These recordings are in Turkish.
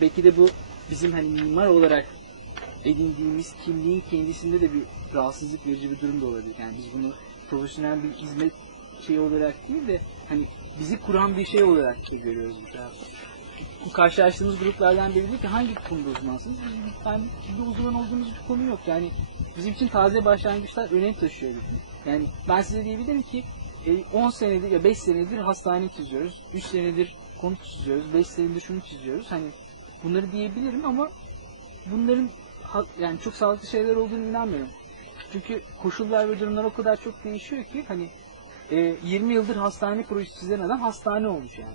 belki de bu bizim hani mimar olarak edindiğimiz kimliğin kendisinde de bir rahatsızlık verici bir durum da olabilir. Yani biz bunu profesyonel bir hizmet şey olarak değil de hani bizi kuran bir şey olarak da görüyoruz bu tarafta. Bu karşılaştığımız gruplardan biri diyor ki hangi konuda uzmansınız? Biz bir tane bir uzman olduğumuz bir konu yok. Yani bizim için taze başlangıçlar önem taşıyor. bizim. Yani ben size diyebilirim ki e, 10 senedir ya 5 senedir hastane çiziyoruz. 3 senedir konut çiziyoruz. 5 senedir şunu çiziyoruz. Hani bunları diyebilirim ama bunların yani çok sağlıklı şeyler olduğunu inanmıyorum. Çünkü koşullar ve durumlar o kadar çok değişiyor ki hani e, 20 yıldır hastane projesi çizen adam hastane olmuş yani.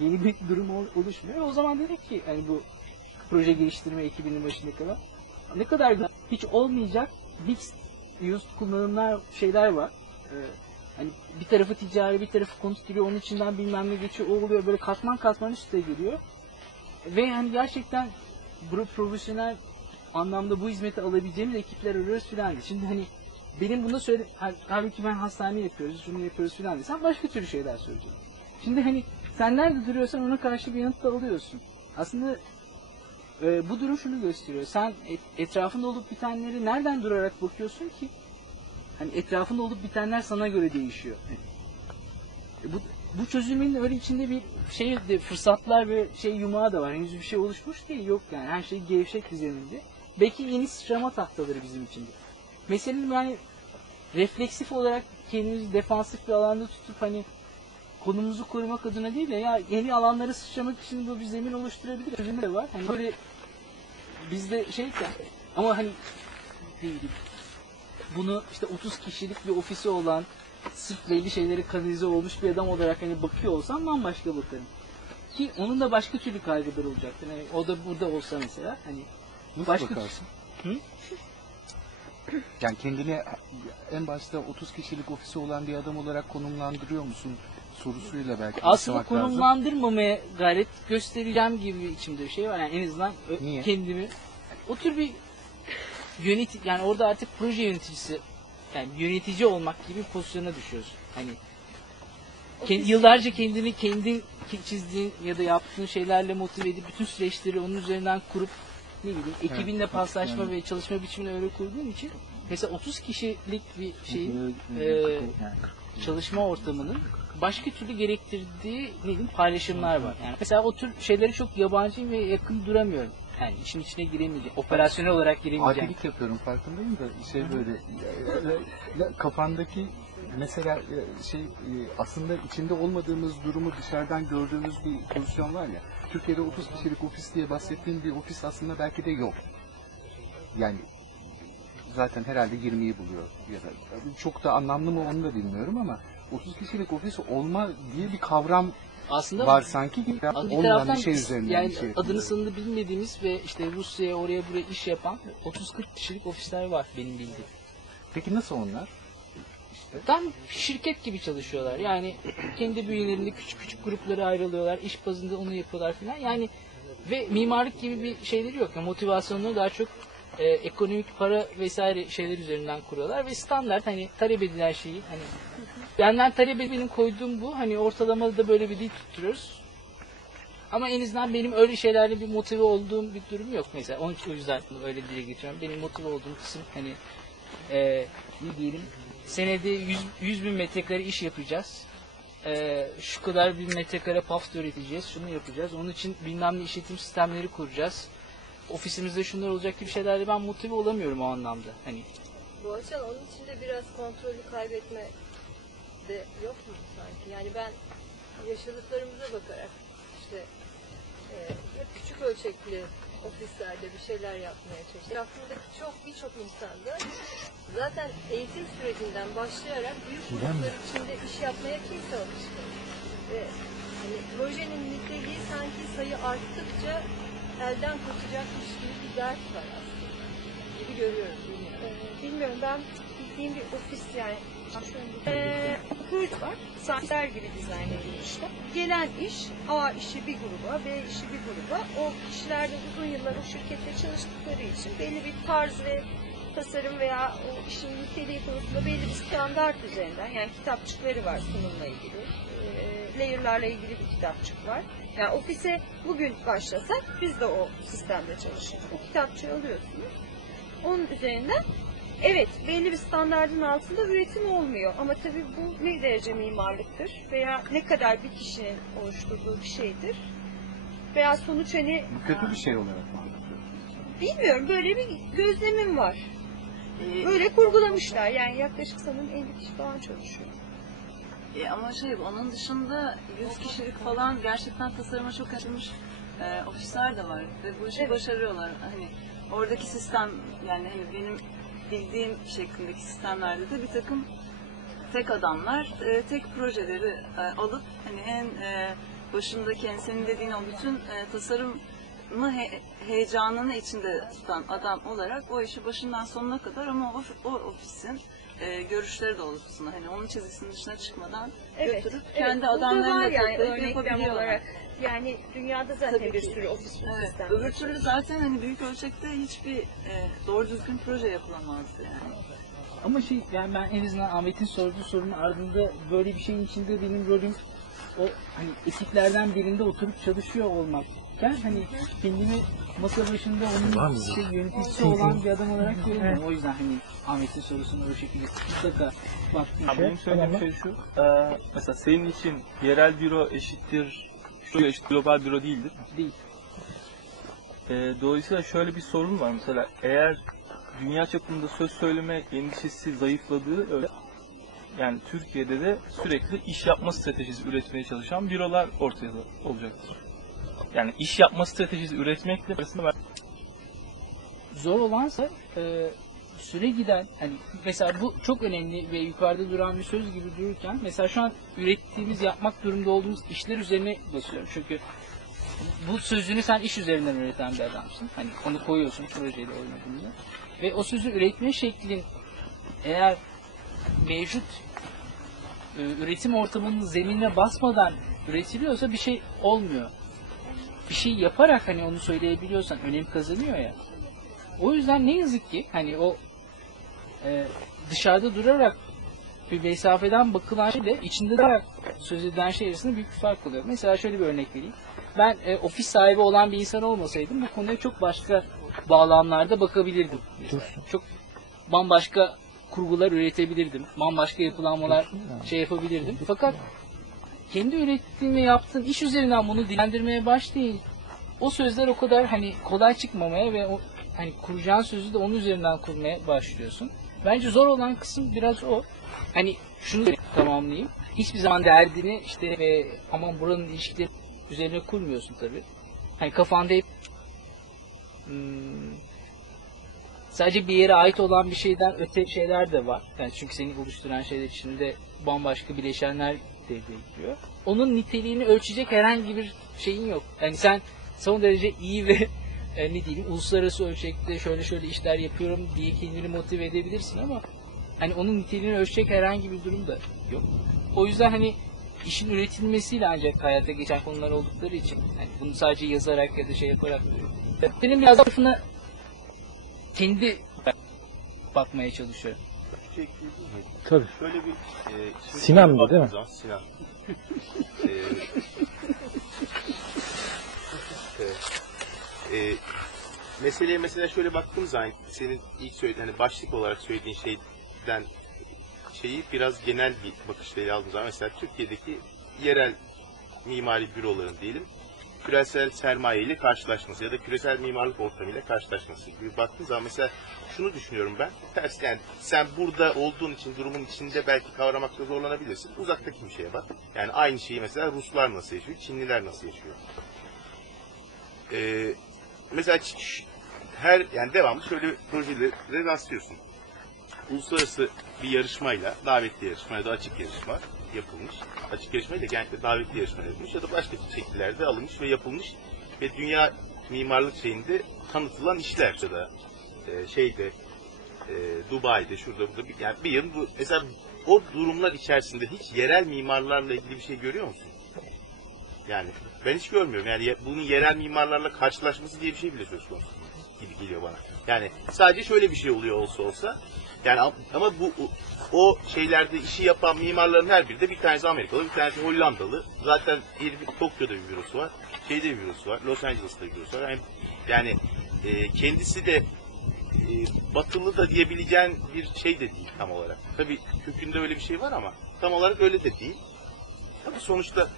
Yeni bir durum ol- oluşmuyor. O zaman dedik ki hani bu proje geliştirme ekibinin başında kadar ne kadar hiç olmayacak mixed use kullanımlar şeyler var. Ee, hani bir tarafı ticari bir tarafı konut giriyor onun içinden bilmem ne geçiyor o oluyor böyle katman katman üstte geliyor. Ve yani gerçekten bu profesyonel anlamda bu hizmeti alabileceğimiz ekipler arıyoruz filan. Şimdi hani benim bunu söyle hal- halbuki ben hastane yapıyoruz, şunu yapıyoruz filan desem başka türlü şeyler söyleyeceğim. Şimdi hani sen nerede duruyorsan ona karşı bir yanıt da alıyorsun. Aslında e, bu durum şunu gösteriyor. Sen et- etrafında olup bitenleri nereden durarak bakıyorsun ki? Hani etrafında olup bitenler sana göre değişiyor. E, bu, bu çözümün öyle içinde bir şey de fırsatlar ve şey yumağı da var. Henüz bir şey oluşmuş değil. Yok yani. Her şey gevşek bir zeminde. Belki yeni sıçrama tahtaları bizim için de. Meselenin yani refleksif olarak kendimizi defansif bir alanda tutup hani konumuzu korumak adına değil de ya yeni alanlara sıçramak için bu bir zemin oluşturabilir. Çözümü de var. Hani böyle bizde şeyken ama hani ne bileyim, bunu işte 30 kişilik bir ofisi olan sırf belli şeyleri kanalize olmuş bir adam olarak hani bakıyor olsam bambaşka bakarım. Ki onun da başka türlü kaygıları olacaktır. Hani o da burada olsa mesela hani Nasıl Başka- bakarsın? Hı? Yani kendini en başta 30 kişilik ofisi olan bir adam olarak konumlandırıyor musun sorusuyla belki aslında başlamak lazım. konumlandırmamaya gayret göstereceğim gibi içimde bir şey var. Yani en azından Niye? kendimi o tür bir yönet yani orada artık proje yöneticisi yani yönetici olmak gibi bir pozisyona düşüyorsun. Hani ke- yıllarca kendini kendi çizdiğin ya da yaptığın şeylerle motive edip bütün süreçleri onun üzerinden kurup ne bileyim ekibinle paslaşma Yani- ve çalışma biçimini öyle kurduğun için mesela 30 kişilik bir Ee, e, çalışma ortamının başka türlü gerektirdiği ne diyeyim paylaşımlar var. Yani mesela o tür şeyleri çok yabancı ve yakın duramıyorum. Yani işin içine giremeyeceğim. Operasyonel olarak giremeyeceğim. Abilik yapıyorum farkındayım da şey böyle ya- ya- kafandaki mesela şey e, aslında içinde olmadığımız durumu dışarıdan gördüğümüz bir pozisyon var ya. Türkiye'de 30 kişilik ofis diye bahsettiğim bir ofis aslında belki de yok. Yani zaten herhalde 20'yi buluyor ya da çok da anlamlı mı onu da bilmiyorum ama 30 kişilik ofis olma diye bir kavram Aslında var sanki ki Aslında bir taraftan bir şey üzerinden yani bir şey adını sanını bilmediğimiz ve işte Rusya'ya oraya buraya iş yapan 30-40 kişilik ofisler var benim bildiğim. Peki nasıl onlar? İşte Tam şirket gibi çalışıyorlar. Yani kendi bünyelerinde küçük küçük gruplara ayrılıyorlar. İş bazında onu yapıyorlar falan. Yani ve mimarlık gibi bir şeyleri yok. Yani motivasyonları daha çok e, ekonomik para vesaire şeyler üzerinden kuruyorlar ve standart hani talep edilen şeyi hani benden talep benim koyduğum bu hani ortalamada da böyle bir dil tutturuyoruz. Ama en azından benim öyle şeylerle bir motive olduğum bir durum yok mesela. Onun için o yüzden öyle dile getiriyorum. Benim motive olduğum kısım hani e, ne diyelim senede 100, 100 bin metrekare iş yapacağız. E, şu kadar bin metrekare pafta üreteceğiz. Şunu yapacağız. Onun için bilmem ne işletim sistemleri kuracağız. Ofisimizde şunlar olacak gibi şeylerle ben motive olamıyorum o anlamda. Hani Bu açıdan onun içinde biraz kontrolü kaybetme de yok mu sanki? Yani ben yaşadıklarımıza bakarak işte e, hep küçük ölçekli ofislerde bir şeyler yapmaya çalıştım. Aklımdaki çok birçok insanda zaten eğitim sürecinden başlayarak büyük gruplar içinde iş yapmaya kimse alışmamış. Ve hani projenin niteliği sanki sayı arttıkça elden kaçacakmış gibi bir dert var aslında. Gibi görüyorum. Bilmiyorum. Ee, bilmiyorum ben bildiğim bir ofis yani ee, hırd var. Saatler gibi dizayn edilmişler. Gelen iş A işi bir gruba, B işi bir gruba. O kişiler de uzun yıllar o şirkette çalıştıkları için belli bir tarz ve tasarım veya o işin niteliği konusunda belli bir standart üzerinden yani kitapçıkları var sunumla ilgili. Ee, layer'larla ilgili bir kitapçık var. Yani ofise bugün başlasak biz de o sistemde çalışıyoruz. O kitapçığı alıyorsunuz. Onun üzerinden evet belli bir standardın altında üretim olmuyor. Ama tabii bu ne derece mimarlıktır veya ne kadar bir kişinin oluşturduğu bir şeydir. Veya sonuç hani Bu kötü bir şey olarak mı? bilmiyorum böyle bir gözlemim var. Ee, Böyle kurgulamışlar. Yani yaklaşık sanırım 50 kişi falan çalışıyor. E, ama şey onun dışında 100 kişilik falan gerçekten tasarıma çok açılmış e, ofisler de var ve bu işi Evet. başarıyorlar. Hani oradaki sistem yani hani benim bildiğim şeklindeki sistemlerde de bir takım tek adamlar e, tek projeleri e, alıp hani en e, başındaki yani senin dediğin o bütün e, tasarımı he- heyecanını içinde tutan adam olarak o işi başından sonuna kadar ama o, o ofisin e, görüşleri doğrultusunda hani onun çizgisinin dışına çıkmadan Evet. götürüp evet. kendi var yani toplayıp yapabiliyorlar. Yani dünyada zaten Tabii bir ki. sürü ofis Evet. sistem. Öbür türlü zaten hani büyük ölçekte hiçbir e, doğru düzgün proje yapılamazdı yani. Ama şey yani ben en azından Ahmet'in sorduğu sorunun ardında böyle bir şeyin içinde benim rolüm o hani ekiplerden birinde oturup çalışıyor olmakken hani kendimi masa başında onun şey yöneticisi olan bir adam olarak görüyorum. O yüzden hani Ahmet'in sorusuna o şekilde mutlaka baktım. Ha, benim söylediğim şey şu. eee, mesela senin için yerel büro eşittir şu eşit global büro değildir. Değil. Eee, dolayısıyla şöyle bir sorun var mesela eğer dünya çapında söz söyleme endişesi zayıfladığı öyle yani Türkiye'de de sürekli iş yapma stratejisi üretmeye çalışan bürolar ortaya olacaktır. Yani iş yapma stratejisi üretmekle arasında ben zor olansa e, süre giden hani mesela bu çok önemli ve yukarıda duran bir söz gibi dururken mesela şu an ürettiğimiz yapmak durumunda olduğumuz işler üzerine basıyorum çünkü bu sözünü sen iş üzerinden üreten bir adamsın. Hani onu koyuyorsun projeyle oynadığında. Ve o sözü üretme şeklin eğer mevcut e, üretim ortamının zeminine basmadan üretiliyorsa bir şey olmuyor. Bir şey yaparak hani onu söyleyebiliyorsan önem kazanıyor ya. O yüzden ne yazık ki hani o e, dışarıda durarak bir mesafeden bakılan şeyle içinde durarak söz edilen şey arasında büyük bir fark oluyor. Mesela şöyle bir örnek vereyim. Ben e, ofis sahibi olan bir insan olmasaydım bu konuya çok başka bağlamlarda bakabilirdim. Mesela. Çok bambaşka kurgular üretebilirdim. Bambaşka yapılanmalar şey yapabilirdim. Fakat kendi ürettiğim ve yaptığım iş üzerinden bunu dilendirmeye başlayın. O sözler o kadar hani kolay çıkmamaya ve o hani kuracağın sözü de onun üzerinden kurmaya başlıyorsun. Bence zor olan kısım biraz o. Hani şunu tamamlayayım. Hiçbir zaman derdini işte ve aman buranın ilişkileri üzerine kurmuyorsun tabii. Hani kafanda hep hmm, sadece bir yere ait olan bir şeyden öte şeyler de var. Yani çünkü seni oluşturan şeyler içinde bambaşka bileşenler devreye giriyor. Onun niteliğini ölçecek herhangi bir şeyin yok. Yani sen son derece iyi ve e, ne diyeyim uluslararası ölçekte şöyle şöyle işler yapıyorum diye kendini motive edebilirsin ama hani onun niteliğini ölçecek herhangi bir durum da yok. O yüzden hani işin üretilmesiyle ancak hayata geçen konular oldukları için hani bunu sadece yazarak ya da şey yaparak benim biraz daha şuna kendi bakmaya çalışıyorum. Ekleyebilir miyim? Tabii. Şöyle bir e, şöyle değil mi? zaman Sinan. e. E, meseleye mesela şöyle baktığım zaman senin ilk söylediğin hani başlık olarak söylediğin şeyden şeyi biraz genel bir bakışla ele aldığım zaman mesela Türkiye'deki yerel mimari büroların diyelim küresel sermaye ile karşılaşması ya da küresel mimarlık ortamıyla karşılaşması gibi baktığım zaman mesela şunu düşünüyorum ben. Ters yani sen burada olduğun için durumun içinde belki kavramakta zorlanabilirsin. Uzaktaki bir şeye bak. Yani aynı şeyi mesela Ruslar nasıl yaşıyor, Çinliler nasıl yaşıyor. Ee, mesela her yani devamlı şöyle projelere rastlıyorsun. Uluslararası bir yarışmayla, davetli yarışma ya da açık yarışma yapılmış. Açık yarışmayla genellikle davetli yarışma yapılmış ya da başka şekillerde alınmış ve yapılmış ve dünya mimarlık şeyinde tanıtılan işler ya da e, şeyde e, Dubai'de şurada burada bir, yani bir yıl bu mesela o durumlar içerisinde hiç yerel mimarlarla ilgili bir şey görüyor musun? Yani ben hiç görmüyorum. Yani bunun yerel mimarlarla karşılaşması diye bir şey bile söz konusu gibi geliyor bana. Yani sadece şöyle bir şey oluyor olsa olsa Yani am- ama bu o, şeylerde işi yapan mimarların her biri de bir tanesi Amerikalı, bir tanesi Hollandalı. Zaten herifin Tokyo'da bir bürosu var, şeyde bir bürosu var, Los Angeles'ta bir bürosu var. Yani, yani e, kendisi de e, batılı da diyebileceğin bir şey de değil tam olarak. Tabii kökünde öyle bir şey var ama tam olarak öyle de değil. Ama sonuçta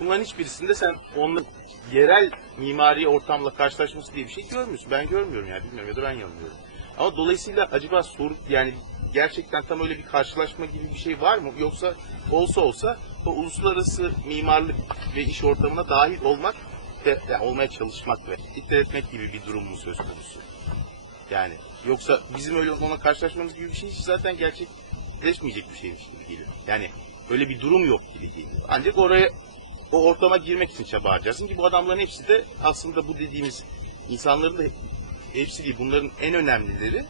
bunların hiçbirisinde sen onun yerel mimari ortamla karşılaşması diye bir şey görmüyorsun. Ben görmüyorum yani bilmiyorum ya da ben yanılıyorum. Ama dolayısıyla acaba soru yani gerçekten tam öyle bir karşılaşma gibi bir şey var mı? Yoksa olsa olsa o uluslararası mimarlık ve iş ortamına dahil olmak ve yani olmaya çalışmak ve dikkat etmek gibi bir durum mu söz konusu? Yani yoksa bizim öyle ona karşılaşmamız gibi bir şey zaten gerçekleşmeyecek bir şeymiş gibi geliyor. Yani öyle bir durum yok gibi geliyor. Ancak oraya o ortama girmek için çaba harcarsın ki bu adamların hepsi de aslında bu dediğimiz insanların da hepsi değil bunların en önemlileri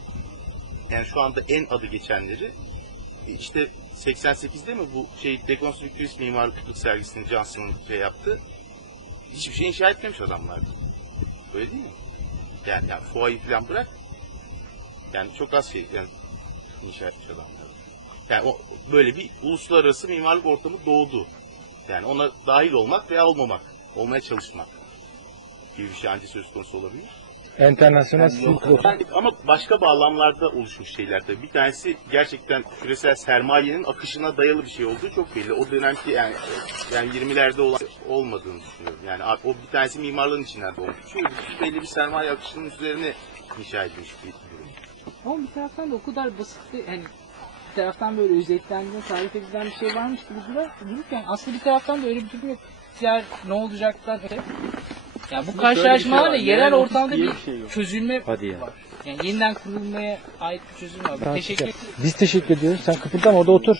yani şu anda en adı geçenleri işte 88'de mi bu şey dekonstrüktürist mimarlık sergisini Johnson'ın şey yaptı. Hiçbir şey inşa etmemiş adamlardı. Öyle değil mi? Yani, yani fuayı falan bırak. Yani çok az şey yani inşa etmiş adamlar. Yani o böyle bir uluslararası mimarlık ortamı doğdu. Yani ona dahil olmak veya olmamak, olmaya çalışmak gibi bir şey ancak söz konusu olabilir. Enternasyonel Yani ama başka bağlamlarda oluşmuş şeyler tabii. Bir tanesi gerçekten küresel sermayenin akışına dayalı bir şey olduğu çok belli. O dönemki yani yani 20'lerde olan olmadığını düşünüyorum. Yani o bir tanesi mimarlığın içinden doğmuş. Çünkü belli bir sermaye akışının üzerine inşa edilmiş bir durum. Ama bir taraftan da o kadar basit de hani bir taraftan böyle özetlendiğinde tarif edilen bir şey varmış gibi dururken aslında bir taraftan da öyle bir durum yok. Sizler ne olacaklar. Ya bu karşılaşmalarla şey var. yerel ortamda bir şey yok. çözülme Hadi ya. var. Yani yeniden kurulmaya ait bir çözüm var. Teşekkür. Biz teşekkür ediyoruz. Sen kıpırdama orada otur.